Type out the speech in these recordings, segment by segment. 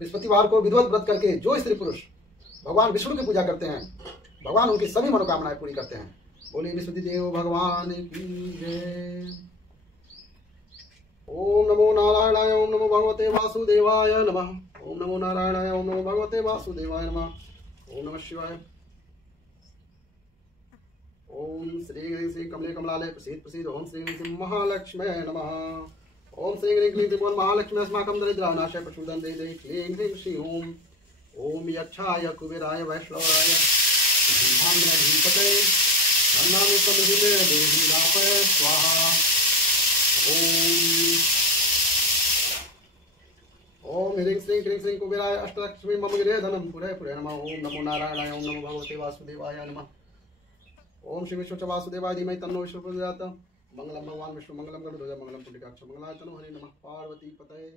बृहस्पतिवार को विधिवत व्रत करके जो स्त्री पुरुष भगवान विष्णु की पूजा करते हैं, भगवान उनकी सभी मनोकामनाएं पूरी करते हैं। बोलिए बृहस्पति देव भगवान की जय। ओम नमो नारायणाय, ओम नमो भगवते वासुदेवाय नमः। ओम नमो नारायणाय, ओम नमो भगवते वासुदेवाय नमः। ओम नमः शिवाय। ओम श्री ह्रीं श्री कमले कमलालय प्रसीद प्रसीद। ओम श्री ह्रीं महालक्ष्मी नमः। ओम श्री ह्रीं क्लीं त्रिभुवन महालक्ष्मी अस्माकं दरिद्रावनाशाय प्रचोदनं दे दे क्लीं ह्रीं श्री ओम। ओम यक्षाय कुबेराय वैष्णवाय धीमते अन्नामि समृद्धे देहि दापय स्वाहा। ओम ह्रीं श्रीं क्लीं श्रीं कुबेराय अष्टलक्ष्मी मम गिरे धनम पुरे पुरे नमः। ओम नमो नारायणाय, ओम नमो भगवते वासुदेवाय नमः। ओम श्री विष्णु वासुदेवाय धीमहि तन्नो विष्णु प्रचोदयात्। मंगलम भगवान विष्णु मंगलम गरुड़ध्वज मंगलम पुंडरीकाक्ष मंगलाय तनो हरि नमः। पार्वती पतये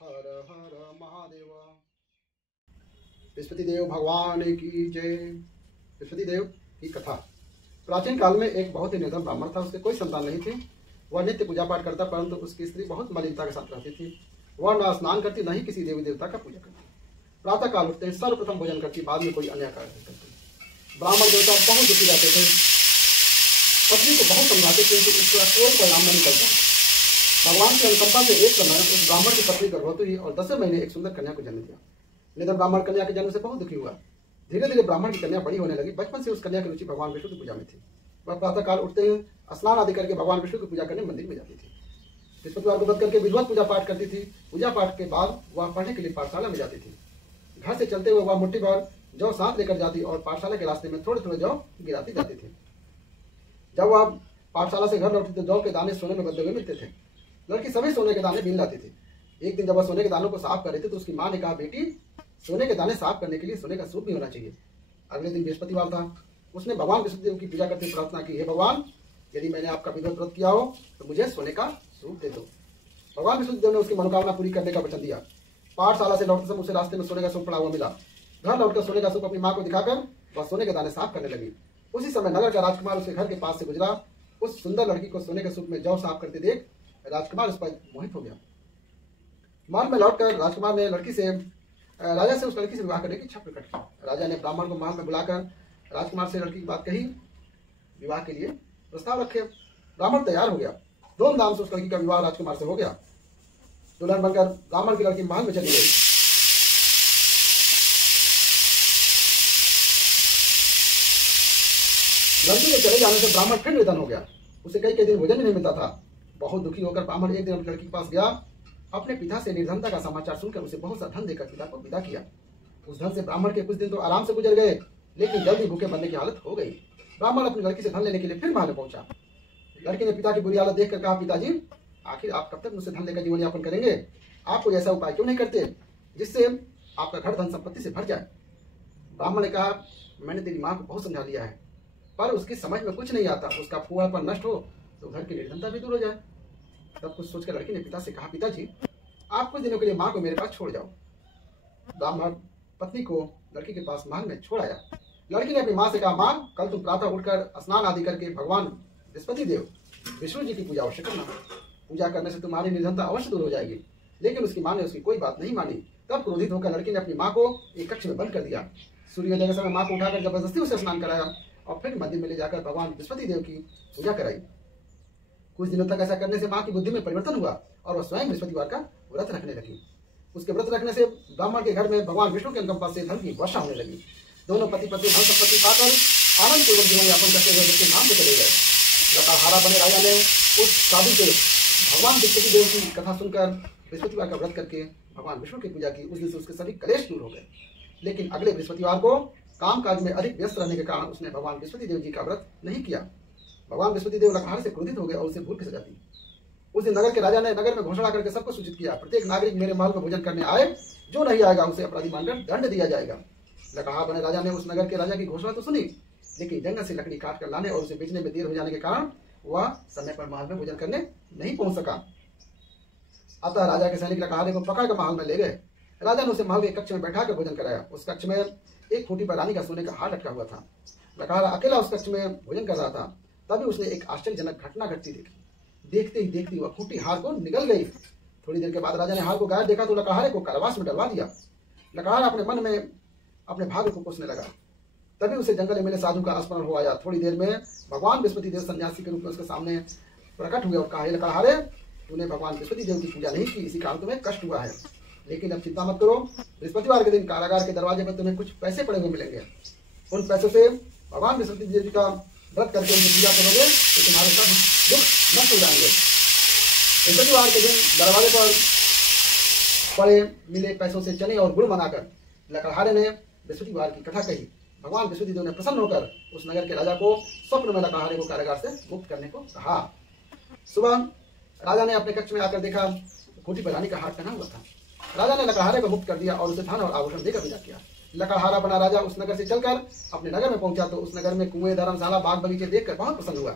हर हर महादेव। बृहस्पति देव भगवान की जय। बृहस्पति देव की कथा। प्राचीन काल में एक बहुत ही निर्धन ब्राह्मण था। उसके कोई संतान नहीं थी। वह नित्य पूजा पाठ करता, परंतु उसकी स्त्री बहुत मलिनता के साथ रहती थी। वह न स्नान करती, न ही किसी देवी देवता का पूजा करती। प्रातः काल उठते सर्वप्रथम भोजन करती, बाद में कोई अन्य कार्य करती। ब्राह्मण देवता बहुत दुखी रहते थे। पत्नी को बहुत समझाते थे, किंतु उसका कोई परिणाम नहीं निकलता। भगवान की अनुकंपा से एक समय उस ब्राह्मण की पत्नी गर्भवती हुई और 10वें महीने एक सुंदर कन्या को जन्म दिया। निधन ब्राह्मण कन्या के जन्म से बहुत दुखी हुआ। धीरे धीरे ब्राह्मण की कन्या बड़ी होने लगी। बचपन से उस कन्या की रुचि भगवान विष्णु की पूजा में थी। वह प्रातः काल उठते ही स्नान आदि करके भगवान विष्णु की पूजा करने मंदिर में जाती थी। बृहस्पतिवार को व्रत करके विधिवत पूजा पाठ करती थी। पूजा पाठ के बाद वह पढ़ने के लिए पाठशाला में जाती थी। घर से चलते हुए वह मुट्ठी भर जौ साथ लेकर जाती और पाठशाला के रास्ते में थोड़े थोड़े जौ गिराती जाती थी। जब वह पाठशाला से घर लौटती तो जौ के दाने सोने में बदले हुए मिलते थे। लड़की सभी सोने के दाने बीन लाती थी। एक दिन जब वह सोने के दानों को साफ कर रही थी तो उसकी माँ ने कहा, बेटी सोने के दाने साफ करने के लिए सोने का सूप भी होना चाहिए। अगले दिन बृहस्पतिवार था। उसने भगवान विष्णुदेव की पूजा करते प्रार्थना की, हे भगवान, यदि मैंने आपका विधिवत व्रत किया हो तो मुझे सोने का सूप दे दो। भगवान विष्णुदेव ने उसकी मनोकामना पूरी करने का वचन दिया। पाठशाला से लौटते समय उसे रास्ते में सोने का सूप पड़ा हुआ मिला। घर लौटकर सोने का सूप अपनी माँ को दिखाकर वह सोने के दाने साफ करने लगी। उसी समय नगर का राजकुमार उसके घर के पास से गुजरा। उस सुंदर लड़की को सोने के सूप में जौ साफ करते देख राजकुमार उस पर मोहित हो गया। महल में लौटकर राजकुमार ने राजा से उस लड़की से विवाह करने की इच्छा प्रकट की। राजा ने ब्राह्मण को महल में बुलाकर राजकुमार से लड़की की बात कही, विवाह के लिए प्रस्ताव रखे। ब्राह्मण तैयार हो गया। धूमधाम से उस लड़की का विवाह राजकुमार से हो गया। दुल्हन बनकर ब्राह्मण की लड़की महल में चली गई। लड़की के चले जाने से ब्राह्मण फिर निधन हो गया। उसे कई दिन भोजन भी नहीं मिलता था। बहुत दुखी होकर ब्राह्मण एक दिन अपनी लड़की के पास गया। अपने पिता से निर्धनता का समाचार सुनकर उसे बहुत सा धन देकर पिता को विदा किया। उस धन से ब्राह्मण के कुछ दिन तो आराम से गुजर गए, लेकिन जल्दी भूखे मरने की हालत हो गई। ब्राह्मण अपनी लड़की से धन लेने के लिए फिर महल पहुंचा। लड़की ने पिता की बुरी हालत देखकर कहा, पिताजी, आखिर आप कब तक मुझसे धन लेकर जीवन यापन करेंगे? आप कोई ऐसा उपाय क्यों नहीं करते जिससे आपका घर धन संपत्ति से भर जाए? ब्राह्मण ने कहा, मैंने तेरी माँ को बहुत समझा लिया है, पर उसकी समझ में कुछ नहीं आता। उसका फूहापन नष्ट हो तो घर की निर्धनता भी दूर हो जाए। तब कुछ सोचकर लड़की ने पिता से कहा, पिताजी, आप कुछ दिनों के लिए माँ को मेरे पास छोड़ जाओ। ब्राह्मण पत्नी को लड़की के पास महल में छोड़ आया। लड़की ने अपनी माँ से कहा, माँ, कल तुम प्रातः उठकर स्नान आदि करके भगवान बृहस्पति देव विष्णु जी की पूजा अवश्य करना। पूजा करने से तुम्हारी निर्धनता अवश्य दूर हो जाएगी। लेकिन उसकी माँ ने उसकी कोई बात नहीं मानी। तब क्रोधित होकर लड़की ने अपनी माँ को एक कक्ष में बंद कर दिया। सूर्योदय के समय माँ को उठाकर जबरदस्ती उसे स्नान कराया और फिर मंदिर में ले जाकर भगवान बृहस्पति देव की पूजा कराई। कुछ दिनों तक ऐसा करने से माँ की बुद्धि में परिवर्तन हुआ और वह स्वयं बृहस्पतिवार का व्रत रखने लगी। उसके व्रत रखने से ब्राह्मण के घर में भगवान विष्णु के अनुकंपा से धन की वर्षा होने लगी। दोनों पति पत्नी धन संपत्ति पाकर आनंद पूर्वक जीवन यापन करते हुए उसके नाम से चले गए। लताहारा बने राजा ने उस साधु से भगवान बृहस्पति देव की कथा सुनकर बृहस्पतिवार का व्रत करके भगवान विष्णु की पूजा की। उस दिन से उसके सभी कलेश दूर हो गए। लेकिन अगले बृहस्पतिवार को कामकाज में अधिक व्यस्त रहने के कारण उसने भगवान बृहस्पति देव जी का व्रत नहीं किया। भगवान बृहस्पति देव लताहार से क्रोधित हो गए और उसे भूल की सजा दी। उस दिन नगर के राजा ने नगर में घोषणा करके सबको सूचित किया, प्रत्येक नागरिक मेरे महल में भोजन करने आए, जो नहीं आएगा उसे अपराधी मानकर दंड दिया जाएगा। लताहार बने राजा ने उस नगर के राजा की घोषणा तो सुनी, लेकिन जंगल से लकड़ी काट कर लाने और उसे बेचने में देर हो जाने के कारण वह समय पर महल में भोजन करने नहीं पहुंच सका। अतः राजा के सैनिक लताहार को पकड़कर महल में ले गए। राजा ने उसे महल के कक्ष में बैठा कर भोजन कराया। उस कक्ष में एक खूंटी पर रानी का सोने का हार लटका हुआ था। लताहार अकेला उस कक्ष में भोजन कर रहा था। तभी उसने एक आश्चर्यजनक घटना घटती देखी। देखते ही देखती वह खूंटी हार को निगल गई। थोड़ी देर के बाद राजा ने हार को गायब देखा तो लकड़हारे को कारावास में डलवा दिया। लकड़हारा अपने मन में अपने भाग्य को कोसने लगा। तभी उसे जंगल में मिले साधु का स्मरण हो आया। थोड़ी देर में भगवान बृहस्पति देव सन्यासी के रूप में उसके सामने प्रकट हुए और कहा, हे लकड़हारे, तूने भगवान बृहस्पति देव की पूजा नहीं की, इसी कारण तुम्हें कष्ट हुआ है। लेकिन अब चिंता मत करो, बृहस्पतिवार के दिन कारागार के दरवाजे पर तुम्हें कुछ पैसे पड़े हुए मिलेंगे। उन पैसों से भगवान बृहस्पति देव जी का व्रत करके उनकी पूजा करोगे तो तुम्हारे सब दुख नष्ट हो जाएंगे। बृहस्पतिवार के दिन दरवाजे पर पड़े मिले पैसों से चने और गुड़ बनाकर लकड़हारे ने बृहस्पतिवार की कथा कही। भगवान बृहस्पति देव ने प्रसन्न होकर उस नगर के राजा को स्वप्न में लकड़हारे को कारागार से मुक्त करने को कहा। सुबह राजा ने अपने कक्ष में आकर देखा कोठी पर रानी का हाथ टंगा हुआ था। राजा ने लकड़हारे को मुक्त कर दिया और उसे धन और आभूषण देकर विदा किया। लकड़हारा बना राजा उस नगर से चलकर अपने नगर में पहुंचा तो उस नगर में कुएं, धर्मशाला, बाग बगीचे देखकर बहुत प्रसन्न हुआ।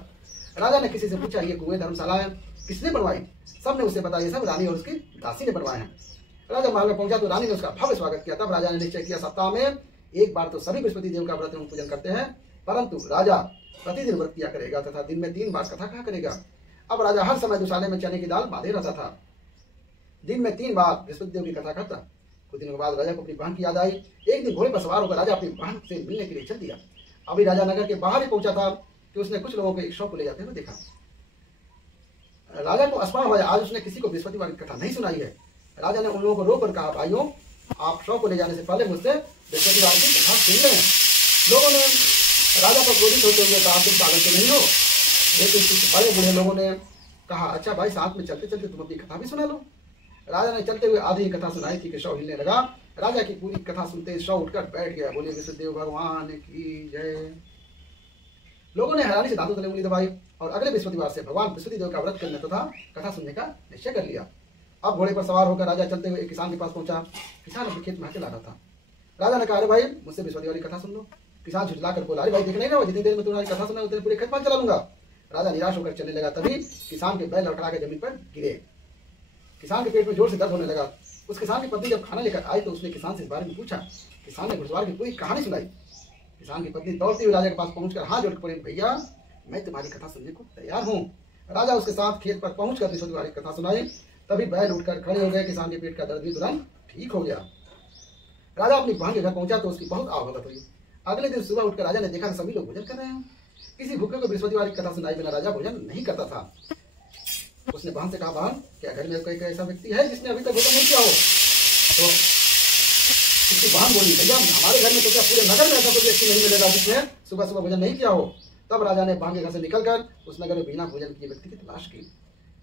राजा ने किसी से पूछा, ये कुएं, धर्मशालाएं किसने बनवाई? सबने उसे बताया, सब रानी और उसकी दासी ने बनवाए हैं। राजा महल में पहुंचा तो रानी ने उसका भव्य स्वागत किया। तब राजा ने निश्चय किया, सप्ताह में एक बार तो सभी बृहस्पति देव का व्रत एवं पूजन करते हैं, परंतु राजा प्रतिदिन व्रत किया करेगा तथा दिन में 3 बार कथा कहा करेगा। अब राजा हर समय दुशाले में चने की दाल बांधे रहता था। दिन में 3 बार बृहस्पति देव की कथा करता। कुछ दिनों के बाद राजा को अपनी बहन की याद आई। एक दिन घोड़े पर सवार होकर राजा अपनी बहन से मिलने के लिए चल दिया। अभी राजा नगर के बाहर ही पहुंचा था कि उसने कुछ लोगों को एक शव को ले जाते हुए देखा। राजा को स्मरण हुआ, आज उसने किसी को बृहस्पतिवार की कथा नहीं सुनाई है। राजा ने उन लोगों को रोककर कहा, भाइयों, आप शव को ले जाने से पहले मुझसे बृहस्पतिवार की कथा सुन लें। लोगों ने राजा पर क्रोधित होते हुए कहा, तुम पागल तो नहीं हो? लेकिन कुछ बड़े बूढ़े लोगों ने कहा, अच्छा भाई, साथ में चलते चलते तुम अपनी कथा भी सुना लो। राजा ने चलते हुए आधी कथा सुनाई थी कि शव हिलने लगा। राजा की पूरी कथा सुनते शव उठकर बैठ गया। बोले, बृहस्पति देव भगवान की जय। लोगों ने हैरानी से दांतों तले उंगली दबाई और अगले बृहस्पतिवार से भगवान बृहस्पति देव का व्रत करने तथा कथा सुनने का निश्चय कर लिया। अब घोड़े पर सवार होकर राजा चलते हुए एक किसान के पास पहुंचा। किसान अपने खेत में हटे ला रहा था। राजा ने कहा, अरे भाई, मुझसे बृहस्पतिवार की कथा सुन लो। किसान झुठलाकर बोला, अरे भाई, देख नहीं रहा, जितनी देर में तुम्हारी कथा सुना उतने पूरे खेत पाल चला लूंगा। राजा निराश होकर चलने लगा। तभी किसान के बैल लड़खड़ा के जमीन पर गिरे। किसान के पेट में जोर से दर्द होने लगा। उस किसान की पत्नी जब खाना लेकर आई तो उसने किसान से इस बारे में पूछा। किसान ने घुड़सवार की पूरी कहानी सुनाई। किसान की पत्नी दौड़ती हुई राजा के पास पहुंचकर हाथ जोड़कर बोली, भैया, मैं तुम्हारी कथा सुनने को तैयार हूँ। राजा उसके साथ खेत पर पहुंचकर बृहस्पतिवार की कथा सुनाई। तभी बैल उठकर खड़े हो गए। किसान के पेट का दर्द भी तुरंत ठीक हो गया। राजा अपनी बहन के घर पहुंचा तो उसकी बहुत आवभगत हुई। अगले दिन सुबह उठकर राजा ने देखा कि सभी लोग भोजन कर रहे हैं। किसी भूखे को बृहस्पतिवार की कथा सुनाई बिना राजा भोजन नहीं करता था। उसने बहन से कहा, बहन, क्या घर में कोई ऐसा व्यक्ति है जिसने अभी तक भोजन नहीं किया हो? तो उसकी बहन बोली, भैया, हमारे घर में तो क्या पूरे नगर में ऐसा कोई व्यक्ति नहीं मिलेगा जिसने सुबह सुबह भोजन नहीं किया हो। तब राजा ने बहन के घर से निकलकर उस नगर में बिना भोजन किए व्यक्ति की तलाश की।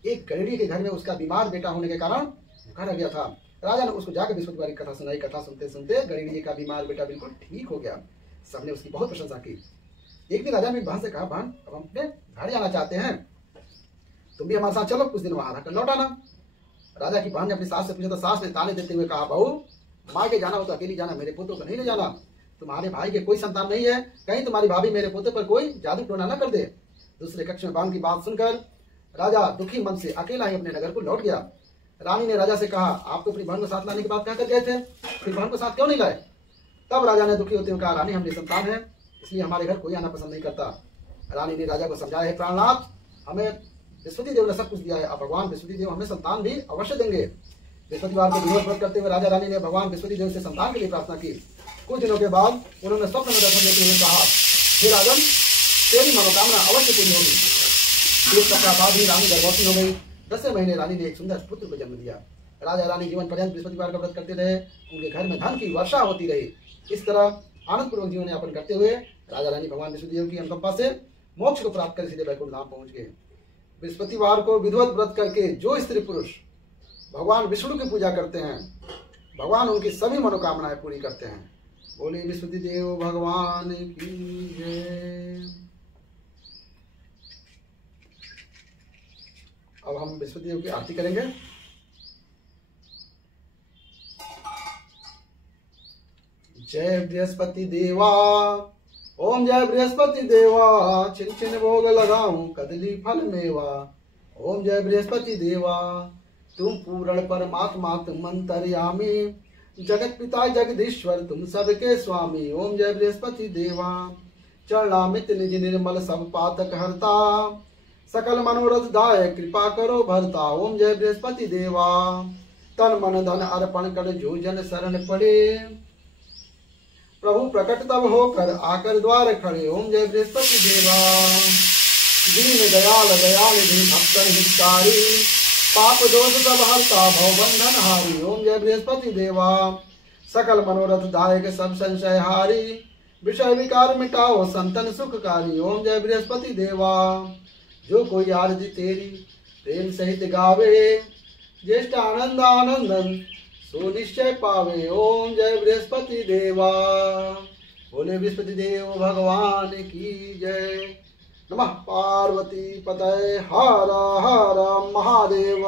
एक गरीबी के घर में उसका बीमार बेटा होने के कारण भूखा रह गया था। राजा ने उसको जाकर बृहस्पतिवार की कथा सुनाई। कथा सुनते सुनते गरीबी का बीमार बेटा बिल्कुल ठीक हो गया। सबने उसकी बहुत प्रशंसा की। एक दिन राजा ने बहन से कहा, बहन, अब हम अपने घर जाना चाहते हैं, तुम भी हमारे साथ चलो, कुछ दिन वहां रहकर लौट आना। राजा की बहन ने अपनी सास से पूछा तो सास ने ताने देते हुए कहा, बहू, माँ के जाना हो तो अकेली जाना, मेरे पोतों को नहीं ले जाना। तुम्हारे भाई के कोई संतान नहीं है, कहीं तुम्हारी भाभी मेरे पोते पर कोई जादू टोना न कर दे। दूसरे कक्ष में बहन की बात सुनकर राजा दुखी मन से अकेला ही अपने नगर को लौट गया। रानी ने राजा से कहा, आप तो अपनी बहन को साथ लाने की बात कहकर गए थे, फिर बहन को साथ क्यों नहीं लाए? तब राजा ने दुखी होते हुए कहा, रानी, हम निसंतान है, इसलिए हमारे घर कोई आना पसंद नहीं करता। रानी ने राजा को समझाया, है प्राणनाथ, हमें बृहस्पति देव ने सब कुछ दिया है, अब भगवान बृहस्पति देव हमें संतान भी अवश्य देंगे। बृहस्पतिवार को विरोध व्रत करते हुए राजा रानी ने भगवान बृहस्पति देव से संतान के लिए प्रार्थना की। कुछ दिनों के बाद उन्होंने स्वप्न में दर्शन देते हुए कहा, हे राजन, तेरी मनोकामना अवश्य पूरी होगी। एक सप्ताह बाद ही रानी गर्भवती हो गई। 10वें महीने रानी ने एक सुंदर पुत्र को जन्म दिया। राजा रानी जीवन पर्यंत बृहस्पतिवार का व्रत करते रहे। उनके घर में धन की वर्षा होती रही। इस तरह आनंदपूर्वक जीवन यापन करते हुए राजा रानी भगवान बृहस्पति देव की अनुकंपा से मोक्ष को प्राप्त कर सीधे वैकुंठ धाम पहुंच गए। बृहस्पतिवार को विधिवत व्रत करके जो स्त्री पुरुष भगवान विष्णु की पूजा करते हैं, भगवान उनकी सभी मनोकामनाएं पूरी करते हैं। बोले बृहस्पति देव भगवान की जय। अब हम बृहस्पति देव की आरती करेंगे। जय बृहस्पति देवा, ओम जय बृहस्पति देवा, छिन छिन भोग लगाऊं कदली फल मेवा। ओम जय बृहस्पति देवा, तुम पूर्ण परमात्मा तुम अंतर्यामी, जगत पिता जगदीश्वर तुम सबके स्वामी। ओम जय बृहस्पति देवा, चरणामित निज निर्मल सब पातक हरता, सकल मनोरथ दाय कृपा करो भरता। ओम जय बृहस्पति देवा। तन मन धन अर्पण कर जो जन शरण पड़े, प्रभु प्रकट तब होकर आकर द्वार खड़े। ओम जय बृहस्पति देवा। दीन दयाल दयाल भी भक्तन हितकारी, पाप दोष सब हरता भव बंधन हारी। ओम जय बृहस्पति देवा। सकल मनोरथ दायक सब संशय हारी, विषय विकार मिटाओ संतन सुखकारी। ओम जय बृहस्पति देवा। जो कोई आरती तेरी प्रेम सहित गावे, ज्येष्ठ आनंद आनंदन सो निश्चय पावे। ओम जय बृहस्पति देवा। बोले बृहस्पति देव भगवान की जय। नमः पार्वती पतये हर हर महादेव।